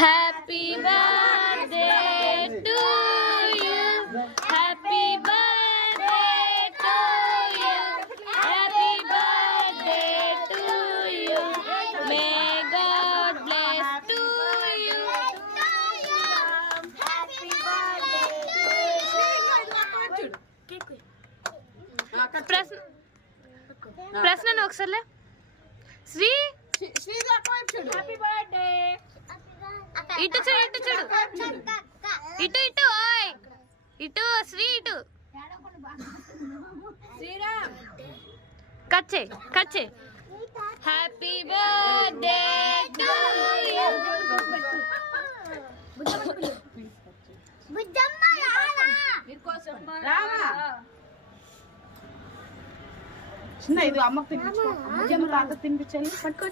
happy birthday to you happy birthday to you happy birthday to you may God bless to you happy birthday ప్రశ్నను ఒకసారి Shri happy birthday ఇటు చూడు ఇటు చూడు ఇటు ఇటు ఓయ్ ఇటు శ్రీ ఇటు శ్రీరామ్ కచ్చే కచ్చే happy birthday to you Bujjamma Rana మీకోసం రానా చిన్న ఇది అమ్మకు తినిపించు బుజ్జమ్మ రాత తినిపించాలి పట్టుకో